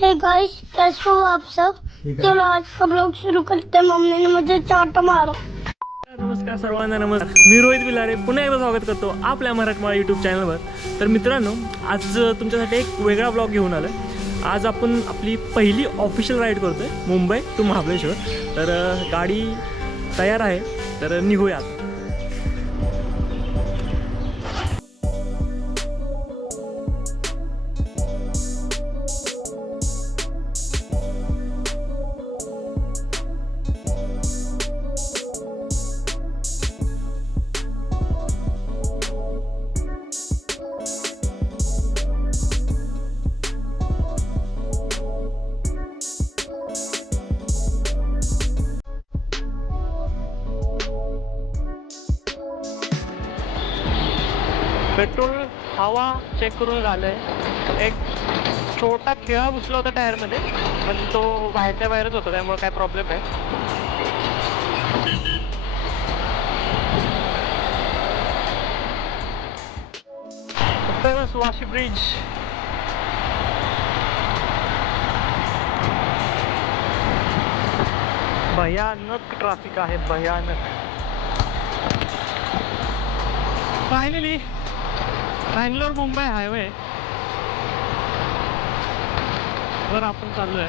Hey guys, कैसे हो आप सब? चलो आज का ब्लॉग शुरू करते हैं। मम्मी ने मुझे चाटा मारा। नमस्कार सर्वांना, नमस्कार. मी रोहित बिलारे पुन्हा एकदा स्वागत करतो आपल्या मराठमोळा यूट्यूब चॅनलवर. तर मित्रांनो, आज तुमच्यासाठी एक वेगळा ब्लॉग घेऊन आलो आहे. आज आपण आपली पहिली ऑफिशियल राईड करतो आहे मुंबई टू महाबळेश्वर. तर गाडी तयार आहे, तर निघूया आता. पेट्रोल हवा चेक करून झालंय. एक छोटा खिळा घुसला होता टायरमध्ये, पण तो बाहेरच्या बाहेरच होता, त्यामुळे काय प्रॉब्लेम आहे. Famous Vashi bridge. भयानक ट्रॅफिक आहे, भयानक. फायनली बँगलोर मुंबई हायवे वर आपण चाललोय.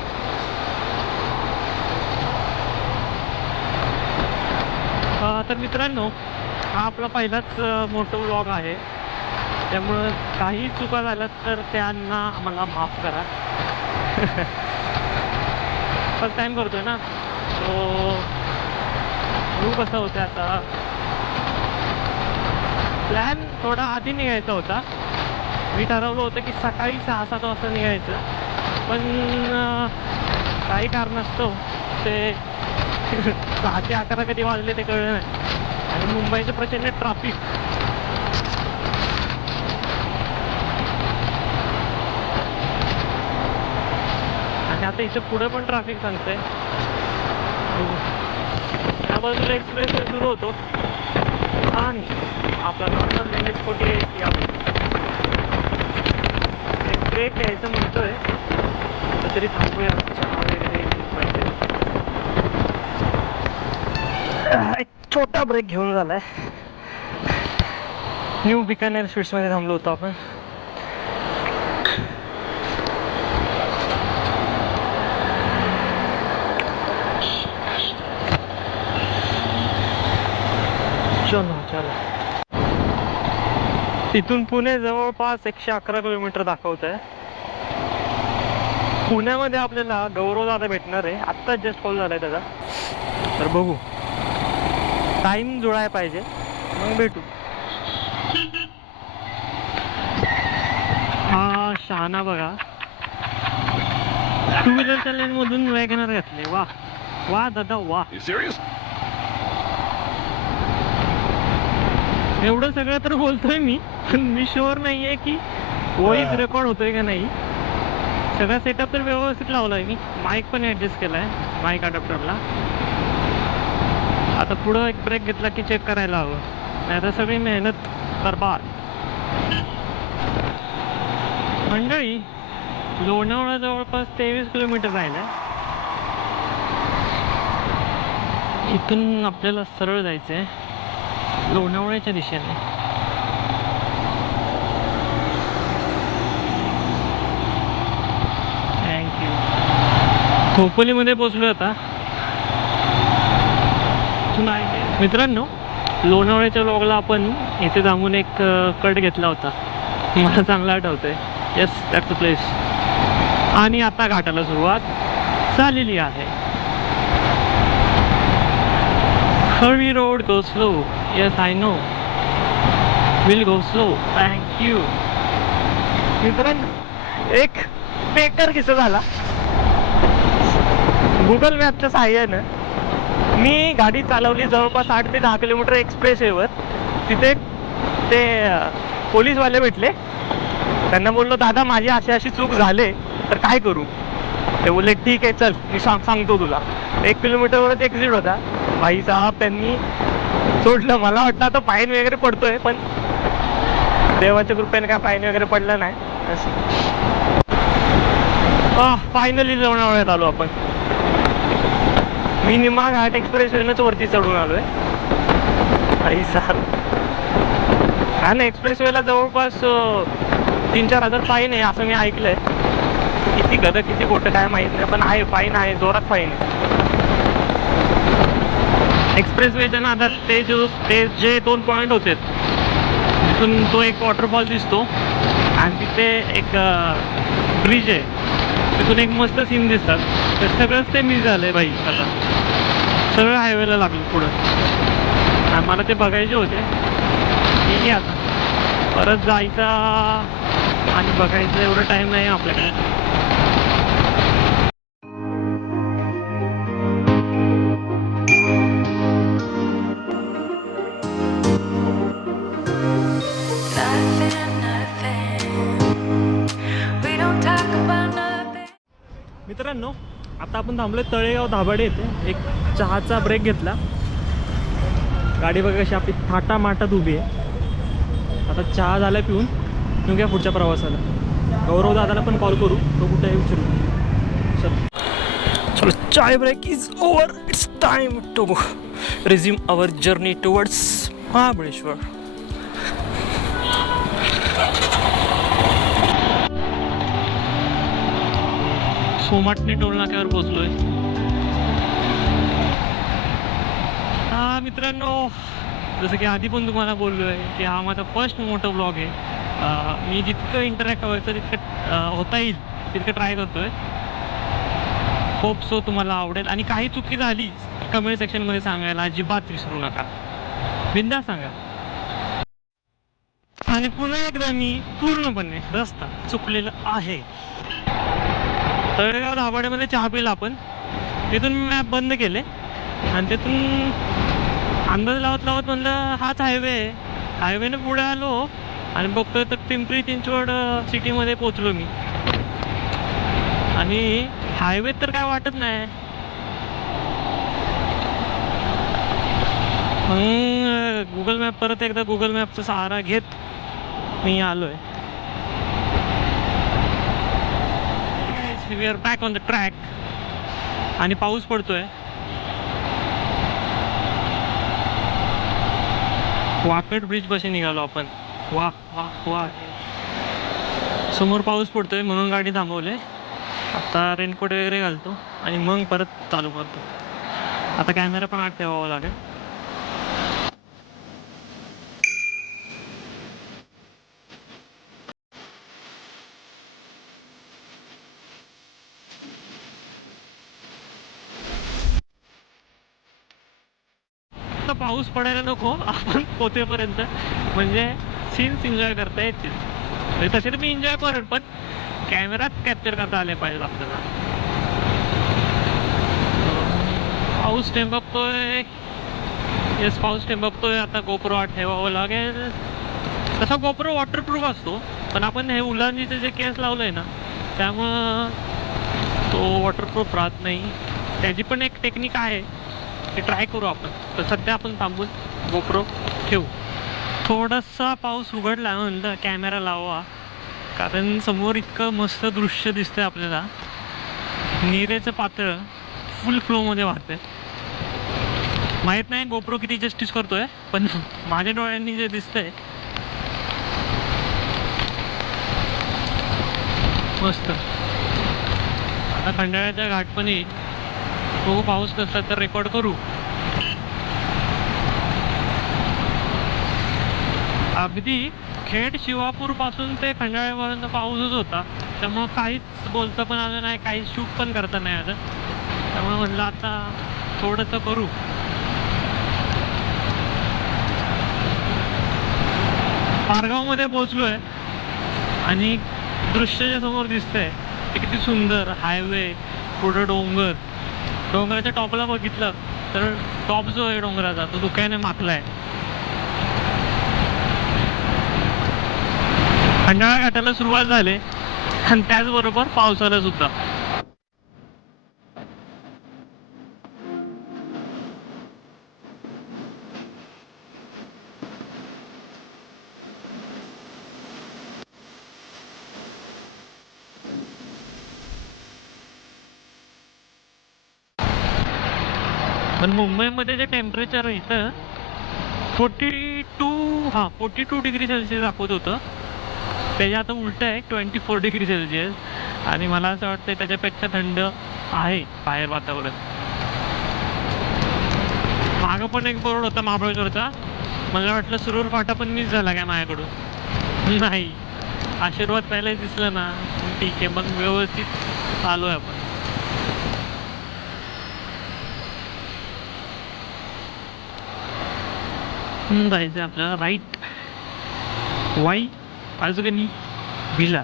तर मित्रांनो, हा आपला पहिलाच मोठा व्लॉग आहे, त्यामुळं काही चुका झाल्या तर त्यांना आम्हाला माफ करा. फर्स्ट टाइम करतोय ना, सो कसं होतं. आता प्लॅन थोडा आधी निघायचा होता. मी ठरवलं होतं की सकाळी 6-7 वाजता निघायचं, पण काही कारणास्तव ते 6 ते 11 कधी वाजले ते कळलं नाही. आणि मुंबईचं प्रचंड ट्रॅफिक. आणि आता इथं पुढे पण ट्रॅफिक सांगतंय. त्या बाजूला एक्सप्रेस सुरू होतो आणि आपला नॉर्मल NH-48 एक ब्रेक घ्यायचं म्हणतोय, तरी थांबूया. चहा वगैरे पाहिजे. एक छोटा ब्रेक घेऊन झालाय. न्यू बिकानेर स्वीट्समध्ये थांबलो होतो आपण. चलो. इथून पुणे जवळपास 111 किलोमीटर दाखवत आहे. पुण्यामध्ये आपल्याला गौरव दादा भेटणार आहे. आत्ता जस्ट कॉल झालाय त्याचा, तर बघू. टाइम जुळायला पाहिजे, मग भेटू. हा शहाणा बघा, 2 व्हीलरच्या लेन मधून वॅगनर घातले. वा दादा वा. एवढं सगळं तर बोलतोय मी, पण मी शुअर नाही आहे की व्हॉइस रेकॉर्ड होतोय का नाही. सगळा सेटअप तर व्यवस्थित लावला आहे मी. माईक पण ॲडजस्ट केला आहे माईक अडॅप्टरला. आता पुढं एक ब्रेक घेतला की चेक करायला हवं, नाही तर सगळी मेहनत बरबाद. मंडळी, लोणावळा जवळपास 23 किलोमीटर राहिलं आहे. इथून आपल्याला सरळ जायचं आहे लोणावळ्याच्या दिशेने. थँक्यू. खोपोलीमध्ये पोचलो आता. मित्रांनो, लोणावळ्याच्या व्लॉगला आपण इथे थांबून एक कट घेतला होता, मला चांगला आठवतंय. Yes, that's the place. आणि आता घाटाला सुरुवात झालेली आहे. Hurry road, go slow. Yes, I know. We'll go slow. Thank you. मित्रांनो, एक बेकार किस्सा झाला. गुगल मॅपच्या साहाय्यानं मी गाडी चालवली जवळपास 8 ते 10 किलोमीटर एक्सप्रेसवेवर. तिथे ते पोलीसवाले भेटले. त्यांना बोललो, दादा माझी अशी चूक झाले, तर काय करू? ते बोलले, ठीक आहे चल, मी सांगतो तुला. 1 किलोमीटरवरच एक्झिट होता. भाई साहेब त्यांनी सोडलं. मला वाटतं आता फाईन वगैरे पडतोय, पण देवाच्या कृपेने काय फाईन वगैरे पडलं नाही. फायनली लोणावळ्यात आलो आपण. मी निम्मा घाट एक्सप्रेस वेनच वरती चढून आलोय. आई सात हा ना, एक्सप्रेस वेला जवळपास 3-4 हजार फाईन आहे असं मी ऐकलंय. किती खरं किती खोटं काय माहित नाही, पण आहे फाईन आहे, जोरात फाईन आहे. एक्सप्रेस वेच्या नादात ते जे 2 पॉईंट होते तिथून तो एक वॉटरफॉल दिसतो आणि तिथे एक ब्रिज आहे, तिथून एक मस्त सीन दिसतात. ते सगळंच ते मिस झालंय भाई. आता सगळं हायवेला लागलं पुढं आणि मला ते बघायचे होते. ठीक आहे, आता परत जायचा आणि बघायचं एवढं टाईम नाही आपल्याकडे. मित्रांनो, आता आपण थांबलोय तळेगाव धाबाडे येथे. एक चहाचा ब्रेक घेतला. गाडी बघा कशी आपली थाटा माटात उभी आहे. आता चहा झाला पिऊन निघूया पुढच्या प्रवासाला. गौरव दादाला पण कॉल करू, तो कुठे आहे विचारू. चलो, chai break is over. It's time to resume our journey towards Mahabaleshwar. Somatane toll नाक्यावर पोहोचलोय. हा मित्रांनो, जसं की आधी पण तुम्हाला बोललोय की हा माझा फर्स्ट मोठा ब्लॉग आहे. मी जितकं इंटरॅक्ट व्हायचं तितकं होता येईल तितकं ट्राय करतोय. होप सो तुम्हाला आवडेल. आणि काही चुकी झाली कमेंट सेक्शनमध्ये सांगायला अजिबात विसरू नका. बिंदास सांगा. आणि पुन्हा एकदा मी पूर्णपणे रस्ता चुकलेला आहे. तळेगाव धाबाड्यामध्ये चहा पिला आपण. तिथून मी मॅप बंद केले आणि तिथून अंदाज लावत म्हणलं हाच हायवे आहे. हायवेने पुढे आलो आणि बघतोय तर पिंपरी चिंचवड सिटीमध्ये पोचलो मी. आणि हायवे तर काय वाटत नाही. मग गुगल मॅप, परत एकदा गुगल मॅपचा सहारा घेत मी आलोय. We are back on the track. आणि पाऊस पडतोय. वाकड ब्रिज पाशी निघालो आपण. वा वा वा. समोर पाऊस पडतोय म्हणून गाडी थांबवले. आता रेनकोट वगैरे घालतो आणि मग परत चालू करतो. आता कॅमेरा पण आत ठेवावा लागेल. पाऊस पडायला नको आपण पोचेपर्यंत, म्हणजे सीन्स एन्जॉय करता येतील. तसे तर मी एन्जॉय करेन, पण कॅमेरात कॅप्चर करता आले पाहिजे आपल्याला. पाऊस ठेंबकतोय. येस, पाऊस ठेंबकतोय. आता गोप्रो आत ठेवावं लागेल. तसा गोप्रो वॉटरप्रूफ असतो, पण आपण हे उलांजीचे जे केस लावलंय ना त्यामुळं तो वॉटरप्रूफ राहत नाही. त्याची पण एक टेक्निक आहे, ते ट्राय करू आपण. तर सध्या आपण थांबून गोप्रो ठेवू. थोडासा पाऊस उघडला म्हणलं कॅमेरा लावा, कारण समोर इतकं मस्त दृश्य दिसतंय आपल्याला. नीरेचं पातळ फुल फ्लोमध्ये वाहतंय. माहीत नाही गोप्रो किती जस्टिस करतोय, पण माझ्या डोळ्यांनी जे दिसतंय मस्त. आता खंडाळ्याचा घाट पण येईल. तो पाऊस नसला तर रेकॉर्ड करू. अगदी खेड शिवापूर पासून ते खंडाळ्यापर्यंत पाऊसच होता. त्यामुळं काहीच बोलता पण आलं नाही, काहीच शूट पण करता नाही आलं. त्यामुळे म्हणलं आता थोडंसं करू. पारगावमध्ये पोहोचलोय आणि दृश्य जे समोर दिसतंय ते किती सुंदर. हायवे, पुढं डोंगर. डोंगराच्या टॉपला बघितलं तर टॉप जो आहे डोंगराचा तो धुक्याने माखलाय. खंडाळा घाटाला सुरुवात झाली आणि त्याचबरोबर पावसाला सुद्धा. पण मुंबईमध्ये जे टेम्परेचर आहे इथं 42 डिग्री सेल्सिअस दाखवत होतं. त्याच्या आता उलट आहे 24 डिग्री सेल्सिअस. आणि मला असं वाटतं त्याच्यापेक्षा थंड आहे बाहेर वातावरण. मागं पण एक बोर्ड होता महाबळेश्वरचा. मला वाटलं सुरूर फाटा पण मिस झाला काय माझ्याकडून. नाही, आशीर्वाद पहिला दिसलं ना, ठीक आहे, मग व्यवस्थित आलो आहे आपण. जायचं आपल्याला राईट वाई पाचगणी भिला.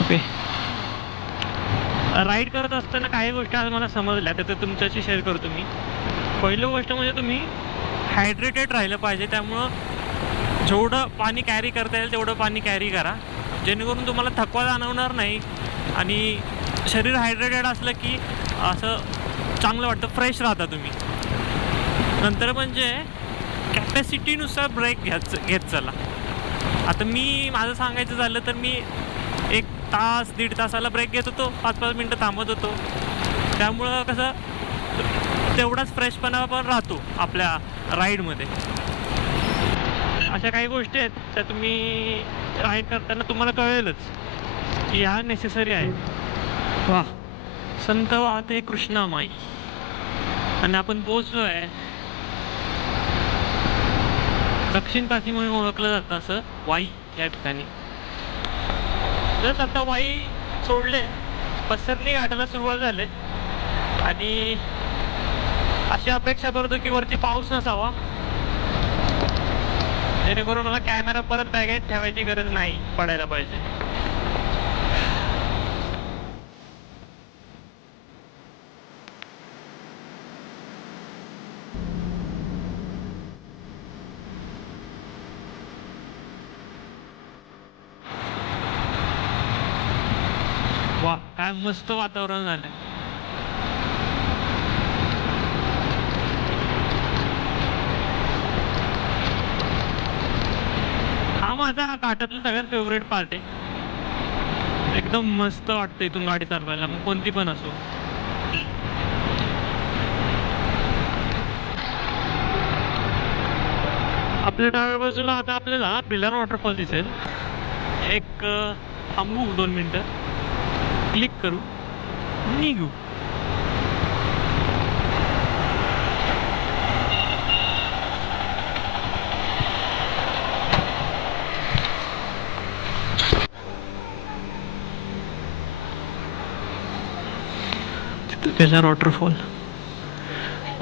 ओके, राईड करत असताना काही गोष्टी आज मला समजल्या, तर तुमच्याशी शेअर करतो मी. पहिली गोष्ट म्हणजे तुम्ही हायड्रेटेड राहिलं पाहिजे. त्यामुळं जेवढं पाणी कॅरी करता येईल तेवढं पाणी कॅरी करा, जेणेकरून तुम्हाला थकवा जाणवणार नाही आणि शरीर हायड्रेटेड असलं की असं चांगलं वाटतं, फ्रेश राहता तुम्ही. नंतर म्हणजे कॅपॅसिटीनुसार ब्रेक घेत चला. आता माझं सांगायचं झालं तर मी 1 तास 1.5 तासाला ब्रेक घेत होतो, 5-5 मिनटं थांबत होतो. त्यामुळं कसं तेवढाच फ्रेशपणा पण राहतो आपल्या राईडमध्ये. अशा काही गोष्टी आहेत त्या तुम्ही राईड करताना तुम्हाला कळेलच की ह्या नेसेसरी आहे. वा, संत वाहते कृष्णामाई. आणि आपण पोचलो आहे दक्षिण काशी म्हणून ओळखलं जातं असं वाई या ठिकाणी. जर आता वाई सोडले पसरणी घाटाला सुरुवात झाली आणि अशी अपेक्षा करतो की वरती पाऊस नसावा, जेणेकरून मला कॅमेरा परत बॅगेत ठेवायची गरज नाही पडायला पाहिजे. वा, काय मस्त वातावरण झालं. हा माझा घाटातला सगळ्यात फेवरेट पार्ट आहे. एकदम मस्त वाटतं इथून गाडी चालवायला, मग कोणती पण असो. आपल्या डाव्या बाजूला आता आपल्याला भिलार वॉटरफॉल दिसेल. एक थांबू 2 मिनटं, क्लिक करू, निघू. भिलार वॉटरफॉल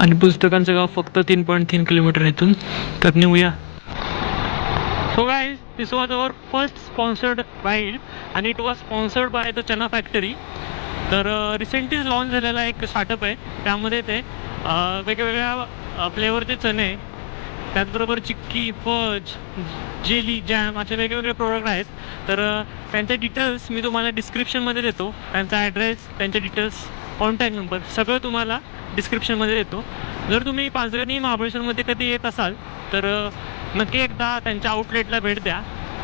आणि पुस्तकांचं गाव फक्त 3.3 किलोमीटर इथून. तर निघूया. So guys, this was our first sponsored ride आणि it was sponsored by the chana factory. तर रिसेंटलीच लॉन्च झालेला एक स्टार्टअप आहे, त्यामध्ये ते वेगवेगळ्या फ्लेवरचे चणे, त्याचबरोबर चिक्की, फज, जेली, जॅम असे वेगवेगळे प्रोडक्ट आहेत. तर त्यांचे डिटेल्स मी तुम्हाला डिस्क्रिप्शनमध्ये देतो. त्यांचा ॲड्रेस, त्यांचे डिटेल्स, कॉन्टॅक्ट नंबर सगळं तुम्हाला डिस्क्रिप्शनमध्ये देतो. जर तुम्ही पाचगणी महाबळेश्वरमध्ये कधी येत असाल तर नक्की एकदा त्यांच्या आउटलेटला भेट द्या.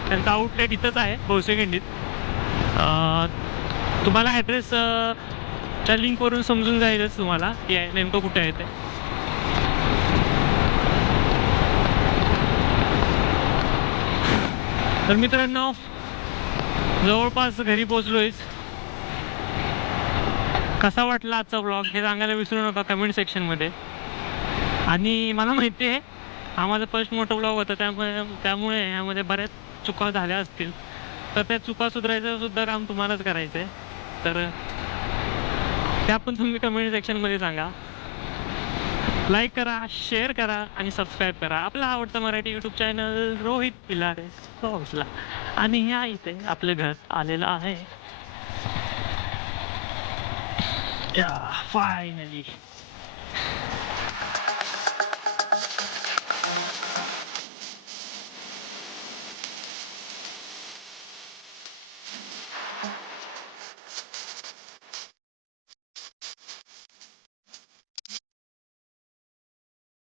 त्यांचा आउटलेट इथंच आहे भोसेखिंडीत. तुम्हाला ॲड्रेस च्या लिंकवरून समजून जाईलच तुम्हाला की नेमकं कुठे आहे ते. तर मित्रांनो, जवळपास घरी पोचलोयच. कसा वाटला आजचा व्लॉग हे सांगायला विसरू नका कमेंट सेक्शनमध्ये. आणि मला माहिती आहे हा माझा फर्स्ट मोठा व्लॉग होता, त्यामुळे यामध्ये बऱ्याच चुका झाल्या असतील. तर त्या चुका सुधारायचं सुद्धा काम तुम्हालाच करायचं आहे. तर त्या पण तुम्ही कमेंट सेक्शनमध्ये सांगा. लाईक करा, शेअर करा आणि सबस्क्राईब करा आपला आवडता मराठी यूट्यूब चॅनल रोहित पिलारे व्लॉग्सला. आणि ह्या इथे आपलं घर आलेलं आहे. फायनली